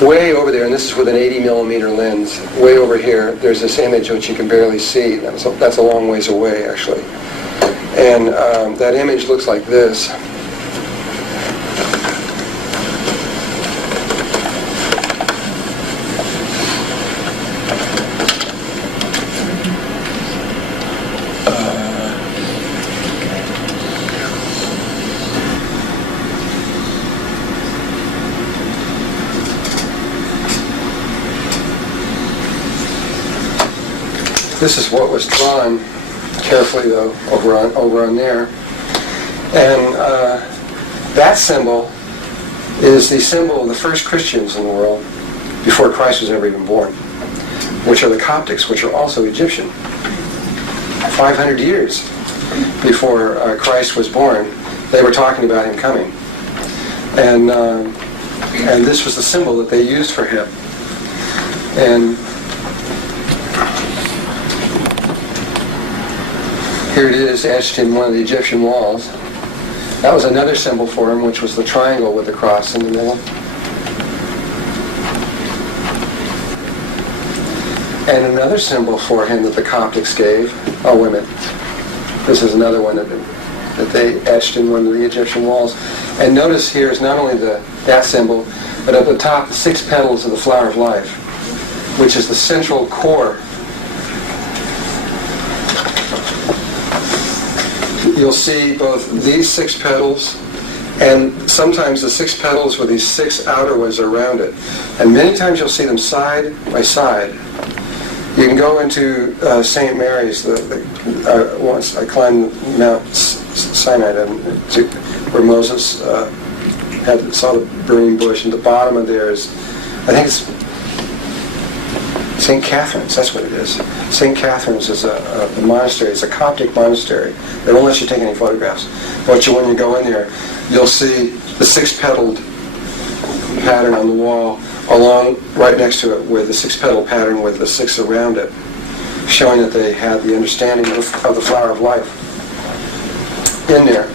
Way over there, and this is with an 80 millimeter lens, way over here, there's this image which you can barely see. That's a long ways away, actually. And that image looks like this. This is what was drawn carefully, though, over on there. And that symbol is the symbol of the first Christians in the world before Christ was ever even born, which are the Coptics, which are also Egyptian. 500 years before Christ was born, they were talking about him coming. And this was the symbol that they used for him. And here it is, etched in one of the Egyptian walls. That was another symbol for him, which was the triangle with the cross in the middle. And another symbol for him that the Coptics gave. Oh, wait a minute. This is another one that they etched in one of the Egyptian walls. And notice here is not only that symbol, but at the top, the 6 petals of the flower of life, which is the central core. You'll see both these 6 petals, and sometimes the 6 petals with these 6 outer ones around it. And many times you'll see them side by side. You can go into St. Mary's. Once I climbed Mount Sinai, where Moses saw the burning bush, and the bottom of there is, I think it's St. Catherine's, that's what it is. St. Catherine's is a monastery. It's a Coptic monastery. They won't let you take any photographs. But when you go in there, you'll see the 6-petaled pattern on the wall, along right next to it with the 6-petal pattern with the 6 around it, showing that they had the understanding of the flower of life in there.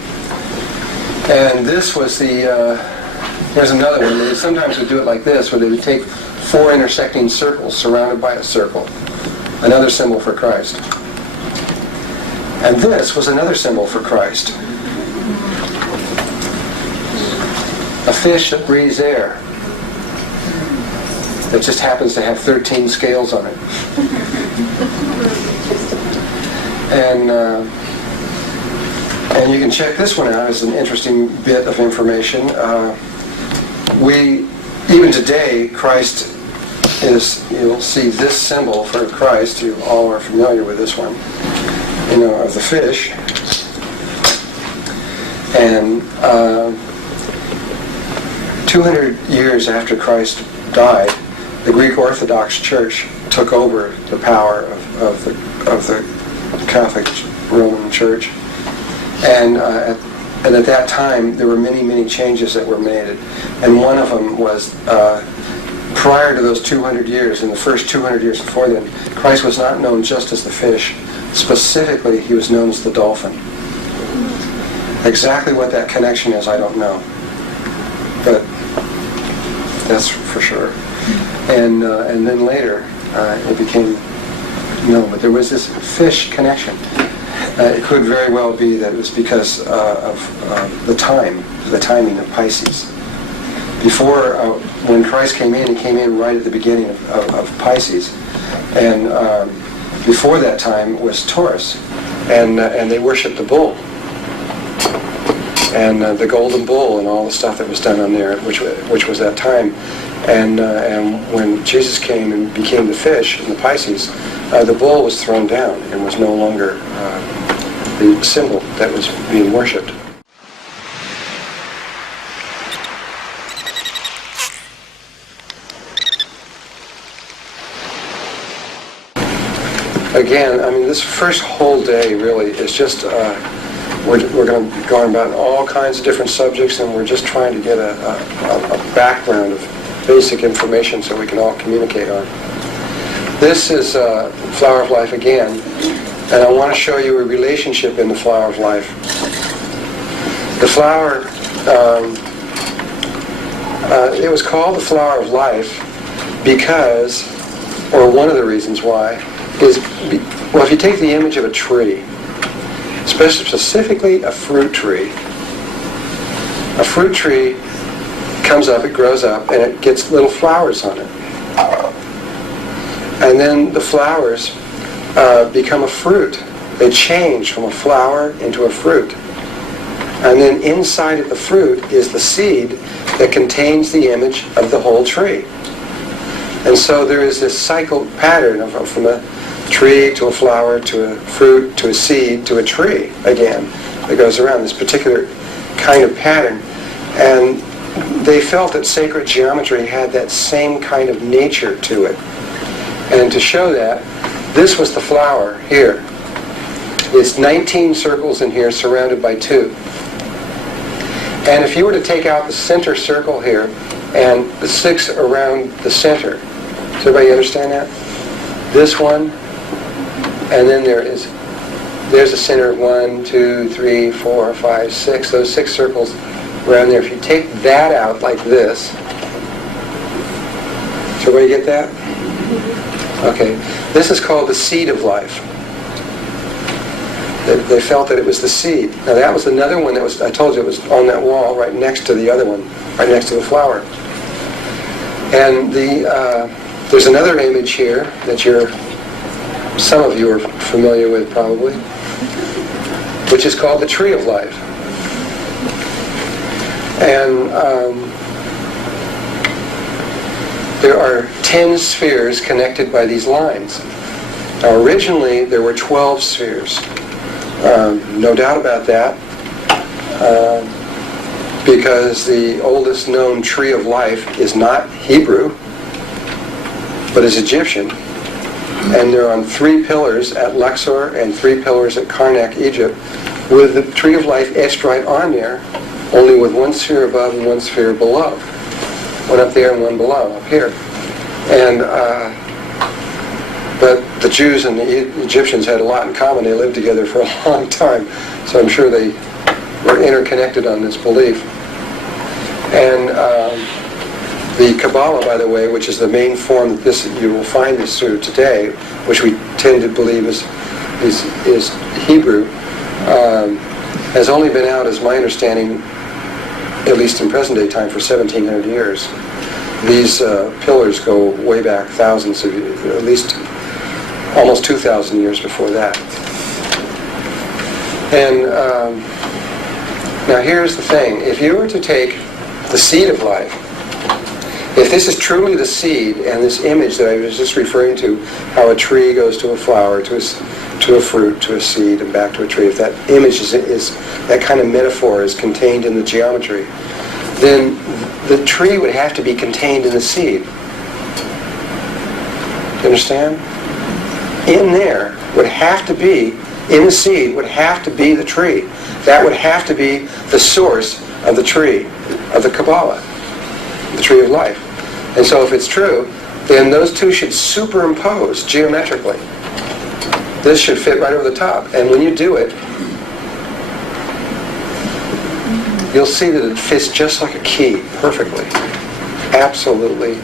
And this was here's another one. They sometimes would do it like this, where they would take 4 intersecting circles surrounded by a circle. Another symbol for Christ. And this was another symbol for Christ. A fish that breathes air. That just happens to have 13 scales on it. And you can check this one out as an interesting bit of information. Even today, Christ you'll see this symbol for Christ. You all are familiar with this one, of the fish. And 200 years after Christ died, the Greek Orthodox Church took over the power of the Catholic Roman Church. And at that time, there were many, many changes that were made. And one of them was, prior to those 200 years, in the first 200 years before then, Christ was not known just as the fish. Specifically, he was known as the dolphin. Exactly what that connection is, I don't know. But that's for sure. And then later, it became known. But there was this fish connection. It could very well be that it was because of the timing of Pisces. Before, when Christ came in, he came in right at the beginning of Pisces. And before that time was Taurus. And they worshipped the bull. And the golden bull and all the stuff that was done on there, which was that time. And when Jesus came and became the fish in the Pisces, the bull was thrown down and was no longer the symbol that was being worshipped. Again, I mean, this first whole day really is just, we're going to be going about all kinds of different subjects, and we're just trying to get a background of basic information so we can all communicate on. This is Flower of Life again, and I want to show you a relationship in the Flower of Life. The flower It was called the flower of life because, or one of the reasons why, is, well, if you take the image of a tree, specifically a fruit tree comes up, it grows up, and it gets little flowers on it. And then the flowers become a fruit. They change from a flower into a fruit. And then inside of the fruit is the seed that contains the image of the whole tree. And so there is this cycle pattern from a tree to a flower to a fruit to a seed to a tree again that goes around, this particular kind of pattern. And they felt that sacred geometry had that same kind of nature to it. And to show that, this was the flower here. It's 19 circles in here surrounded by 2. And if you were to take out the center circle here and the 6 around the center, does everybody understand that? This one, and then there's a center, 1, 2, 3, 4, 5, 6, those 6 circles around there. If you take that out like this, does everybody get that? Okay, this is called the seed of life. They felt that it was the seed. Now that was another one that was, I told you, it was on that wall right next to the other one, right next to the flower. And there's another image here that some of you are familiar with probably, which is called the tree of life. And there are 10 spheres connected by these lines. Now originally there were 12 spheres. No doubt about that, because the oldest known tree of life is not Hebrew, but is Egyptian. And they're on 3 pillars at Luxor and 3 pillars at Karnak, Egypt, with the tree of life etched right on there, only with 1 sphere above and 1 sphere below. One up there and 1 below, up here. And but the Jews and the Egyptians had a lot in common. They lived together for a long time. So I'm sure they were interconnected on this belief. And the Kabbalah, by the way, which is the main form that you will find this through today, which we tend to believe is Hebrew, has only been out, as my understanding, at least in present day time, for 1,700 years. These pillars go way back thousands of years, at least almost 2,000 years before that. And now here's the thing. If you were to take the seed of life, if this is truly the seed and this image that I was just referring to, how a tree goes to a flower, to a fruit, to a seed, and back to a tree, if that image is that kind of metaphor is contained in the geometry, then the tree would have to be contained in the seed. You understand? In there would have to be, in the seed would have to be the tree. That would have to be the source of the tree, of the Kabbalah, the tree of life. And so if it's true, then those two should superimpose geometrically. This should fit right over the top. And when you do it, you'll see that it fits just like a key, perfectly. Absolutely.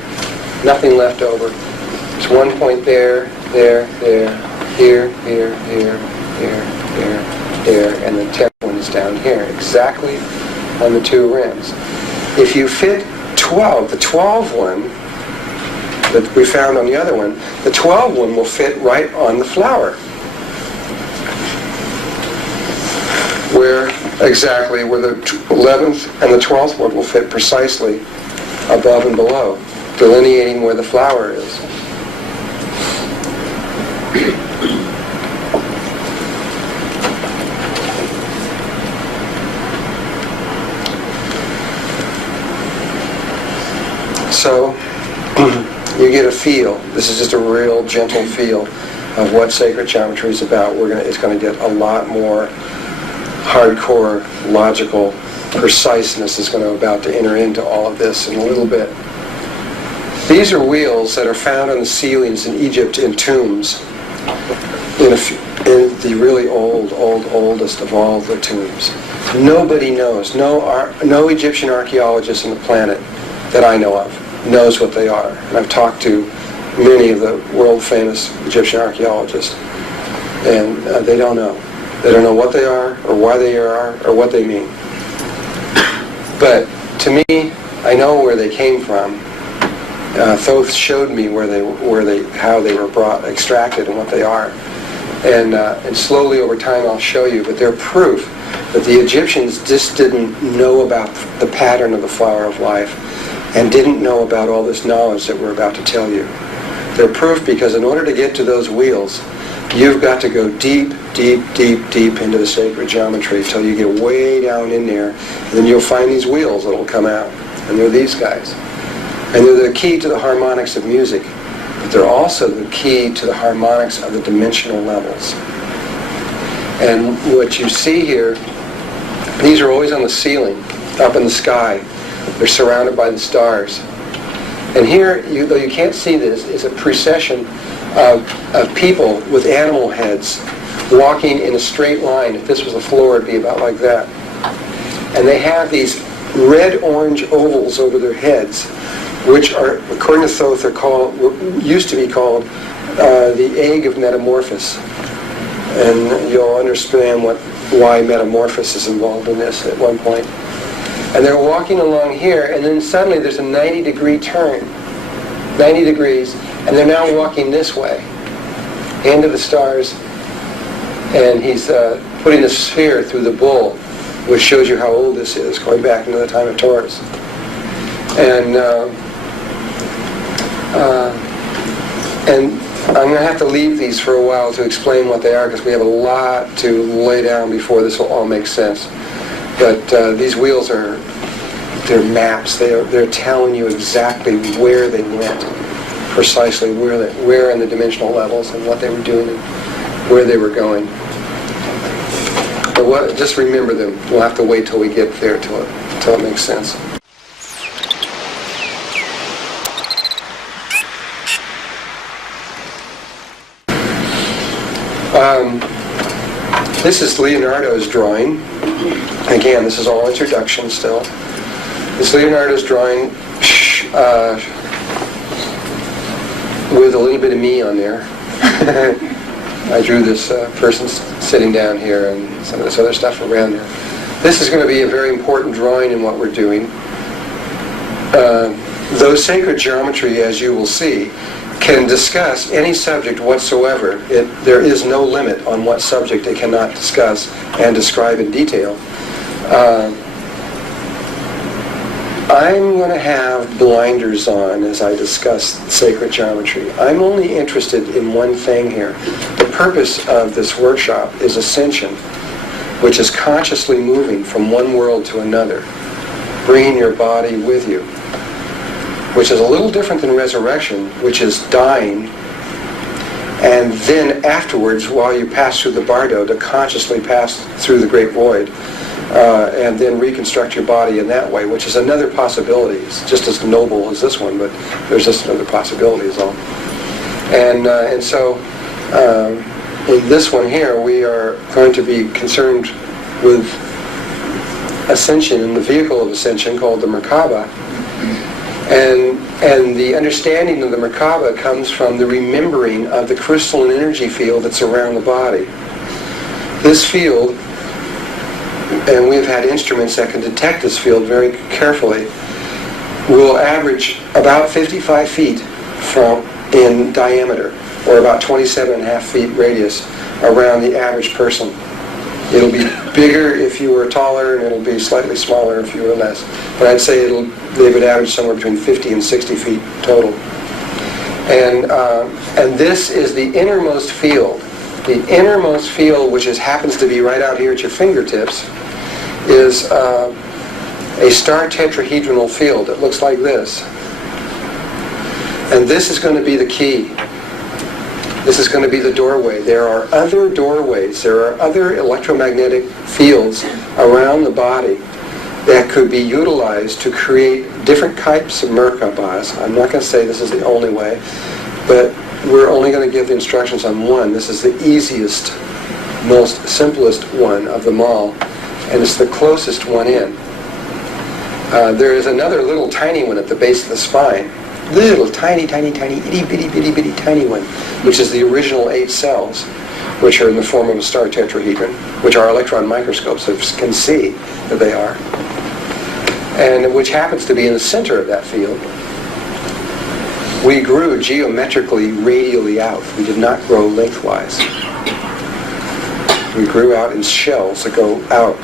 Nothing left over. There's 1 point there, here, here, here, here, and the 10th one is down here, exactly on the 2 rims. If you fit 12, the 12 one that we found on the other one, the 12 one will fit right on the flower. Where the 11th and the 12th one will fit precisely above and below, delineating where the flower is. So you get a feel. This is just a real gentle feel of what sacred geometry is about. It's going to get a lot more hardcore, logical preciseness is about to enter into all of this in a little bit. These are wheels that are found on the ceilings in Egypt in tombs, in the really oldest of all the tombs. Nobody knows. No Egyptian archaeologist on the planet that I know of knows what they are. And I've talked to many of the world-famous Egyptian archaeologists, and they don't know. They don't know what they are, or why they are, or what they mean. But to me, I know where they came from. Thoth showed me how they were extracted, and what they are. And slowly over time I'll show you. But they're proof that the Egyptians just didn't know about the pattern of the flower of life, and didn't know about all this knowledge that we're about to tell you. They're proof because in order to get to those wheels, you've got to go deep, deep, deep, deep into the sacred geometry until you get way down in there, and then you'll find these wheels that will come out. And they're these guys. And they're the key to the harmonics of music, but they're also the key to the harmonics of the dimensional levels. And what you see here, these are always on the ceiling, up in the sky. They're surrounded by the stars. And here, though you can't see this, is a procession of people with animal heads walking in a straight line. If this was the floor, it'd be about like that. And they have these red-orange ovals over their heads, which are, according to Thoth, used to be called the egg of metamorphosis. And you'll understand why metamorphosis is involved in this at one point. And they're walking along here, and then suddenly there's a 90-degree turn, 90 degrees, and they're now walking this way, into the stars, and he's putting a sphere through the bull, which shows you how old this is, going back into the time of Taurus. And I'm going to have to leave these for a while to explain what they are, because we have a lot to lay down before this will all make sense. But these wheels they're maps. They're telling you exactly where they went, precisely where in the dimensional levels, and what they were doing, and where they were going. But just remember them. We'll have to wait till we get there till it makes sense. This is Leonardo's drawing. Again, this is all introduction still. This Leonardo's drawing with a little bit of me on there. I drew this person sitting down here and some of this other stuff around there. This is going to be a very important drawing in what we're doing. Though sacred geometry, as you will see, can discuss any subject whatsoever. There is no limit on what subject it cannot discuss and describe in detail. I'm going to have blinders on as I discuss sacred geometry. I'm only interested in one thing here. The purpose of this workshop is ascension, which is consciously moving from one world to another, bringing your body with you, which is a little different than resurrection, which is dying, and then afterwards, while you pass through the bardo, to consciously pass through the great void, and then reconstruct your body in that way, which is another possibility. It's just as noble as this one, but there's just another possibility is all. And so in this one here, we are going to be concerned with ascension and the vehicle of ascension called the Merkaba. And the understanding of the Merkaba comes from the remembering of the crystalline energy field that's around the body. This field, and we've had instruments that can detect this field very carefully, will average about 55 feet in diameter, or about 27.5 feet radius around the average person. It'll be bigger if you were taller, and it'll be slightly smaller if you were less. But I'd say they would average somewhere between 50 and 60 feet total. And this is the innermost field. The innermost field, which happens to be right out here at your fingertips, is a star tetrahedral field. It looks like this. And this is going to be the key. This is going to be the doorway. There are other doorways. There are other electromagnetic fields around the body that could be utilized to create different types of Merkabas. I'm not going to say this is the only way, but we're only going to give the instructions on one. This is the easiest, most simplest one of them all, and it's the closest one in. There is another little tiny one at the base of the spine. Little tiny, tiny, tiny, itty bitty, bitty, bitty, tiny one, which is the original 8 cells, which are in the form of a star tetrahedron, which our electron microscopes can see that they are, and which happens to be in the center of that field. We grew geometrically radially out. We did not grow lengthwise. We grew out in shells that go out.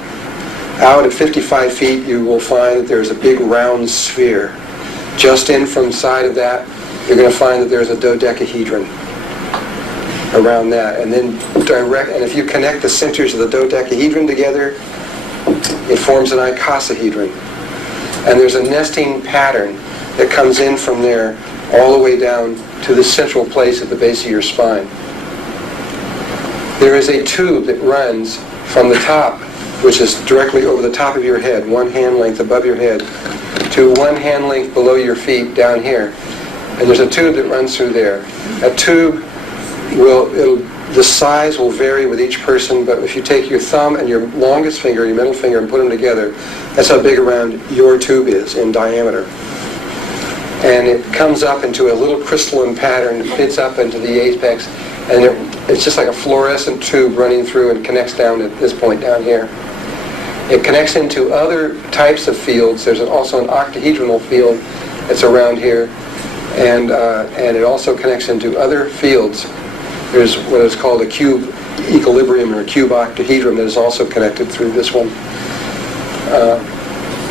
Out at 55 feet, you will find that there's a big round sphere. Just in from the side of that, you're going to find that there's a dodecahedron around that. And then and if you connect the centers of the dodecahedron together, it forms an icosahedron. And there's a nesting pattern that comes in from there all the way down to the central place at the base of your spine. There is a tube that runs from the top, which is directly over the top of your head, 1 hand length above your head, to 1 hand length below your feet down here. And there's a tube that runs through there. That tube the size will vary with each person, but if you take your thumb and your longest finger, your middle finger, and put them together, that's how big around your tube is in diameter. And it comes up into a little crystalline pattern, fits up into the apex, and it's just like a fluorescent tube running through and connects down at this point down here. It connects into other types of fields. There's also an octahedral field that's around here, and it also connects into other fields. There's what is called a cube equilibrium or a cube octahedron that is also connected through this one.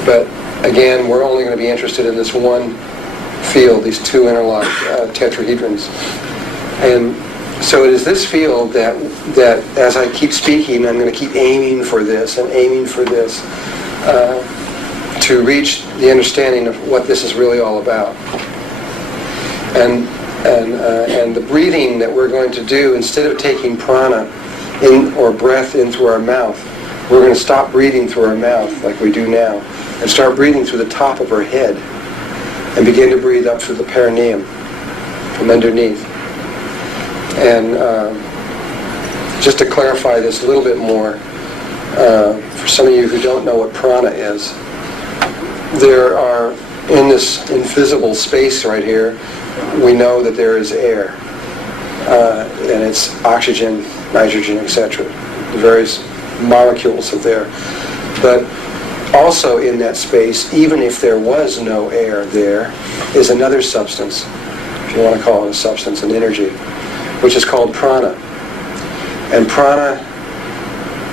But again, we're only going to be interested in this one field, these 2 interlocked tetrahedrons. And so it is this field that as I keep speaking, I'm going to keep aiming for this and aiming for this to reach the understanding of what this is really all about. And the breathing that we're going to do, instead of taking prana in or breath in through our mouth, we're going to stop breathing through our mouth like we do now and start breathing through the top of our head and begin to breathe up through the perineum from underneath. And just to clarify this a little bit more, for some of you who don't know what prana is, there are, in this invisible space right here, we know that there is air, and it's oxygen, nitrogen, etc. The various molecules are there. But also in that space, even if there was no air, there is another substance, if you want to call it a substance, an energy, which is called prana. And prana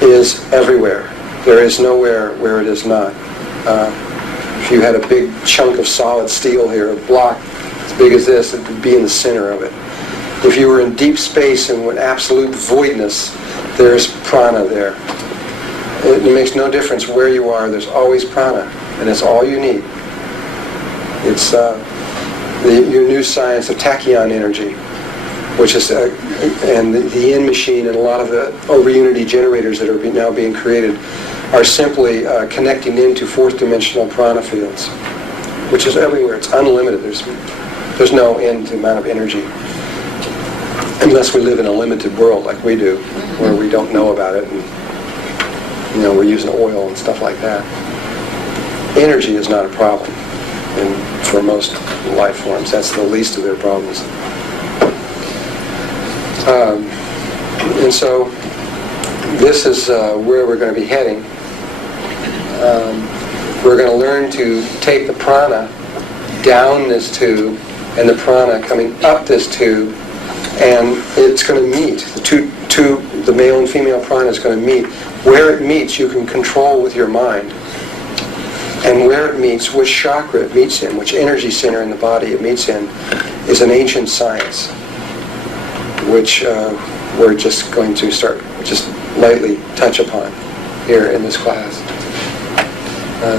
is everywhere. There is nowhere where it is not. If you had a big chunk of solid steel here, a block as big as this, it would be in the center of it. If you were in deep space and with absolute voidness, there's prana there. It makes no difference where you are, there's always prana, and it's all you need. It's your new science of tachyon energy, which is, and the in machine and a lot of the over-unity generators that are now being created are simply connecting into fourth dimensional prana fields, which is everywhere. It's unlimited. There's no end to the amount of energy, unless we live in a limited world like we do, where we don't know about it, and we're using oil and stuff like that. Energy is not a problem, and for most life forms, that's the least of their problems. And so this is where we're going to be heading. We're going to learn to take the prana down this tube and the prana coming up this tube, and it's going to meet. The male and female prana is going to meet. Where it meets, you can control with your mind. And where it meets, which chakra it meets in, which energy center in the body it meets in, is an ancient science, which we're just going to start just lightly touch upon here in this class.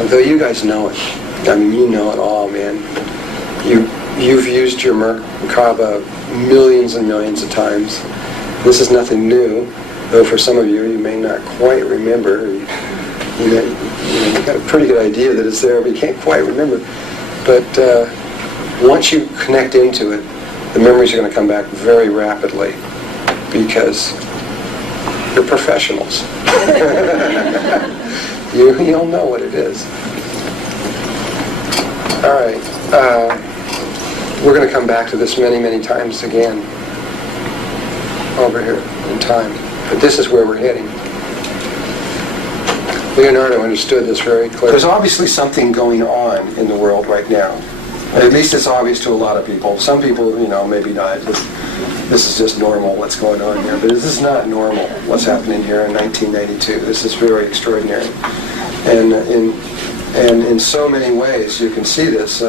Though you guys know it. I mean, you know it all, man. You've used your Merkaba millions and millions of times. This is nothing new, though for some of you, you may not quite remember. You got a pretty good idea that it's there, but you can't quite remember. But once you connect into it, the memories are going to come back very rapidly, because you're professionals. You'll know what it is. All right. We're going to come back to this many, many times again over here in time. But this is where we're heading. Leonardo understood this very clearly. There's obviously something going on in the world right now. At least it's obvious to a lot of people. Some people, maybe not. This is just normal, what's going on here. But this is not normal, what's happening here in 1992. This is very extraordinary. And in so many ways, you can see this.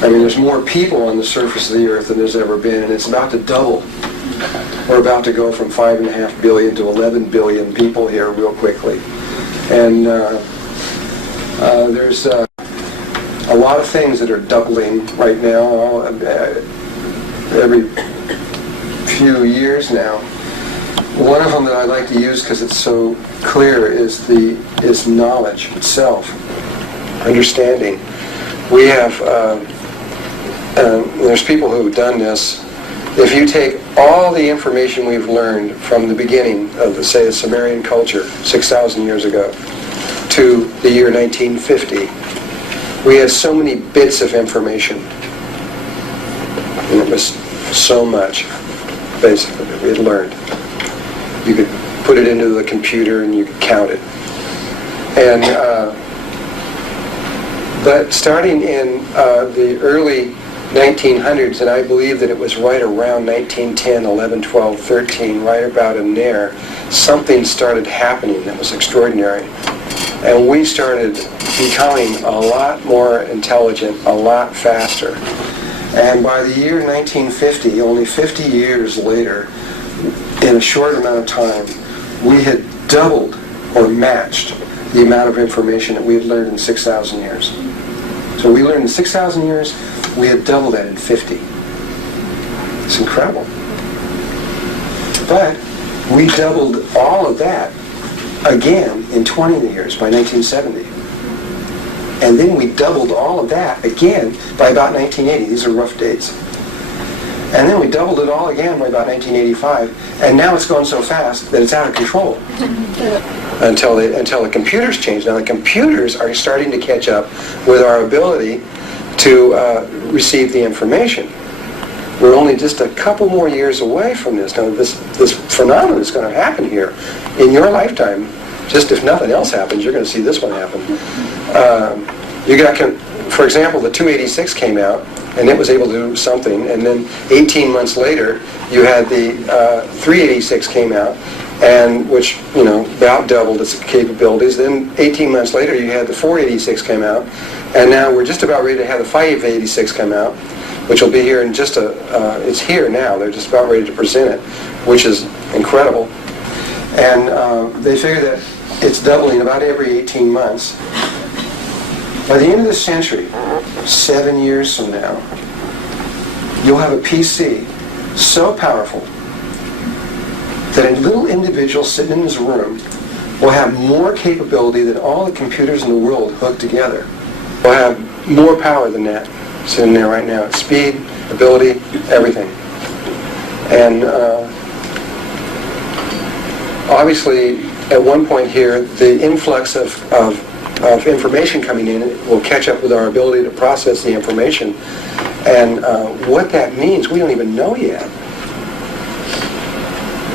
There's more people on the surface of the earth than there's ever been, and it's about to double. We're about to go from 5.5 billion to 11 billion people here real quickly. And there's a lot of things that are doubling right now, every few years now. One of them that I like to use because it's so clear is knowledge itself, understanding. We have, there's people who have done this. If you take all the information we've learned from the beginning of, say, the Sumerian culture 6,000 years ago to the year 1950, we had so many bits of information. And it was so much, basically, that we had learned. You could put it into the computer and you could count it. And but starting in the early 1900s, and I believe that it was right around 1910, 11, 12, 13, right about in there, something started happening that was extraordinary. And we started becoming a lot more intelligent, a lot faster. And by the year 1950, only 50 years later, in a short amount of time, we had doubled or matched the amount of information that we had learned in 6,000 years. So we learned in 6,000 years, we had doubled that in 50. It's incredible. But we doubled all of that again in 20 years by 1970. And then we doubled all of that again by about 1980. These are rough dates. And then we doubled it all again by about 1985. And now it's going so fast that it's out of control. Until the computers change. Now the computers are starting to catch up with our ability to receive the information. We're only just a couple more years away from this. Now this phenomenon is going to happen here in your lifetime. Just if nothing else happens, you're going to see this one happen. For example, the 286 came out, and it was able to do something. And then 18 months later, you had the 386 came out, and which about doubled its capabilities. Then 18 months later, you had the 486 come out, and now we're just about ready to have the 586 come out, which will be here in just it's here now. They're just about ready to present it, which is incredible. And they figure that it's doubling about every 18 months. By the end of this century, 7 years from now, you'll have a PC so powerful that a little individual sitting in his room will have more capability than all the computers in the world hooked together. Will have more power than that sitting there right now. Speed, ability, everything. And obviously, at one point here, the influx of information coming in will catch up with our ability to process the information. And what that means, we don't even know yet.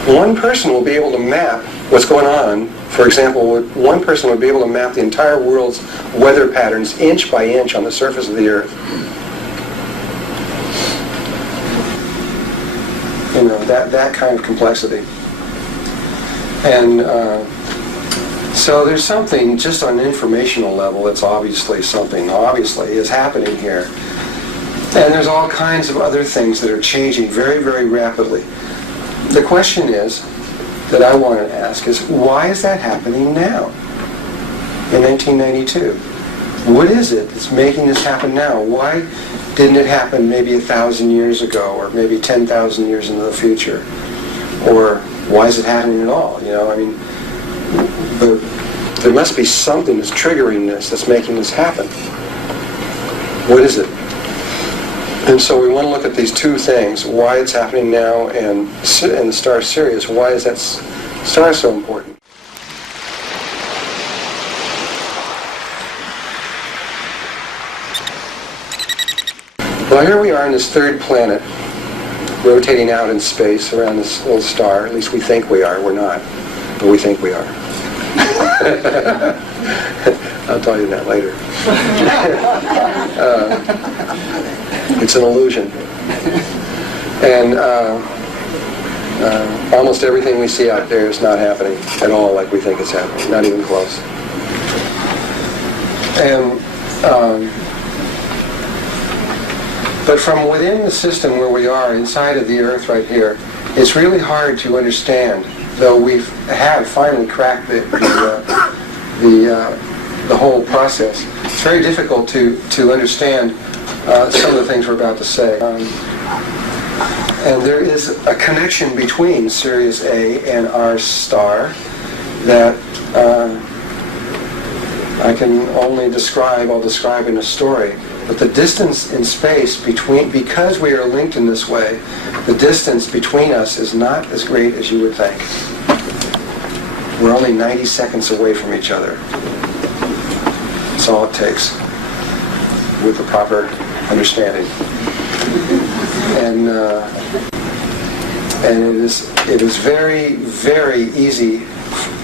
One person will be able to map what's going on. For example, one person would be able to map the entire world's weather patterns inch by inch on the surface of the earth. That kind of complexity. And so there's something just on an informational level that's obviously is happening here. And there's all kinds of other things that are changing very, very rapidly. The question is, that I want to ask is, why is that happening now, in 1992? What is it that's making this happen now? Why didn't it happen maybe 1,000 years ago, or maybe 10,000 years into the future? Or why is it happening at all? There must be something that's triggering this, that's making this happen. What is it? And so we want to look at these two things, why it's happening now, and the star Sirius, why is that star so important? Well, here we are on this third planet, rotating out in space around this little star. At least we think we are. We're not, but we think we are. I'll tell you that later. It's an illusion. And almost everything we see out there is not happening at all like we think it's happening, not even close. And but from within the system where we are, inside of the Earth right here, it's really hard to understand, though we have finally cracked the whole process. It's very difficult to understand some of the things we're about to say. And there is a connection between Sirius A and our star that I can only describe, I'll describe in a story. But the distance in space between, because we are linked in this way, the distance between us is not as great as you would think. We're only 90 seconds away from each other. That's all it takes, with the proper understanding. And it is very, very easy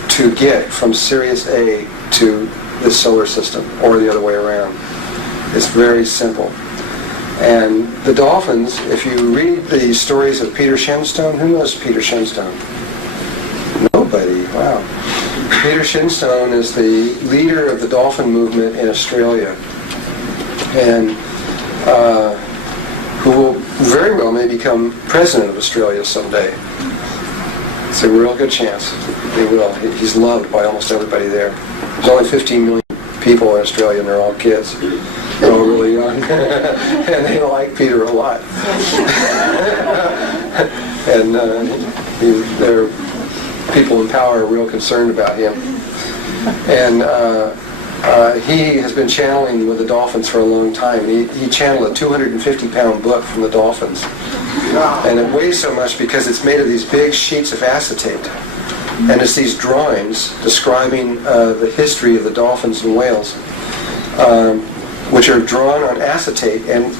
to get from Sirius A to the solar system, or the other way around. It's very simple. And the dolphins, if you read the stories of Peter Shenstone, who knows Peter Shenstone? Nobody. Wow. Peter Shenstone is the leader of the dolphin movement in Australia, and who will very well may become president of Australia someday. It's a real good chance he will. He's loved by almost everybody there. There's only 15 million people in Australia, and they're all kids. They're all really young, and they like Peter a lot. And their people in power are real concerned about him. And he has been channeling with the dolphins for a long time. He channeled a 250-pound book from the dolphins. And it weighs so much because it's made of these big sheets of acetate. And it's these drawings describing the history of the dolphins and whales, which are drawn on acetate, and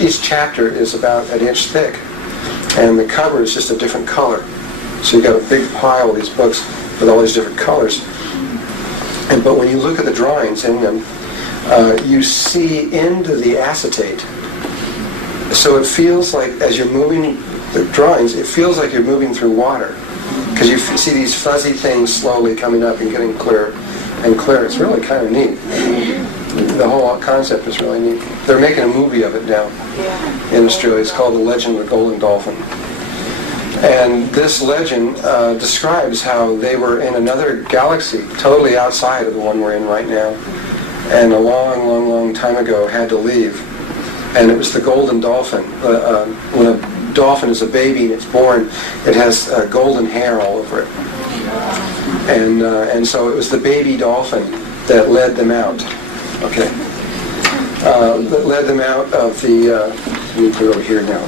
each chapter is about an inch thick. And the cover is just a different color. So you've got a big pile of these books with all these different colors. But when you look at the drawings in them, you see into the acetate. So it feels like, as you're moving the drawings, it feels like you're moving through water. Because you see these fuzzy things slowly coming up and getting clearer and clearer. It's really kind of neat. The whole concept is really neat. They're making a movie of it now in Australia. It's called The Legend of the Golden Dolphin. And this legend describes how they were in another galaxy, totally outside of the one we're in right now, and a long, long, long time ago had to leave. And it was the golden dolphin. When a dolphin is a baby and it's born, it has golden hair all over it. And so it was the baby dolphin that led them out. Okay. That led them out of the, let me put it over here now.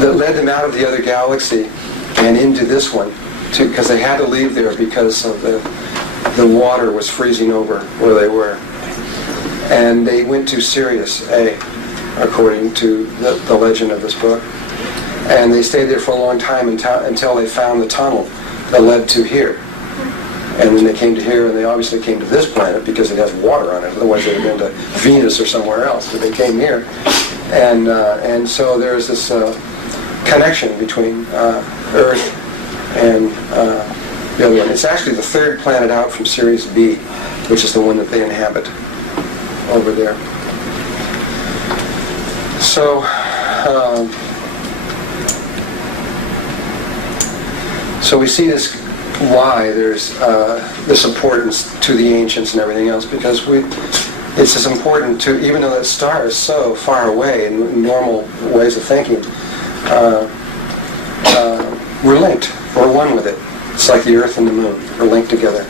That led them out of the other galaxy and into this one, because they had to leave there because of the water was freezing over where they were. And they went to Sirius A, according to the legend of this book. And they stayed there for a long time until they found the tunnel that led to here. And then they came to here, and they obviously came to this planet because it has water on it. Otherwise they'd have been to Venus or somewhere else. But they came here. And so there's this connection between Earth and the other one. It's actually the third planet out from Sirius B, which is the one that they inhabit over there. So, so we see this, why there's this importance to the ancients and everything else, because it's as important to, even though that star is so far away in normal ways of thinking, we're linked. We're one with it. It's like the Earth and the Moon. We're linked together.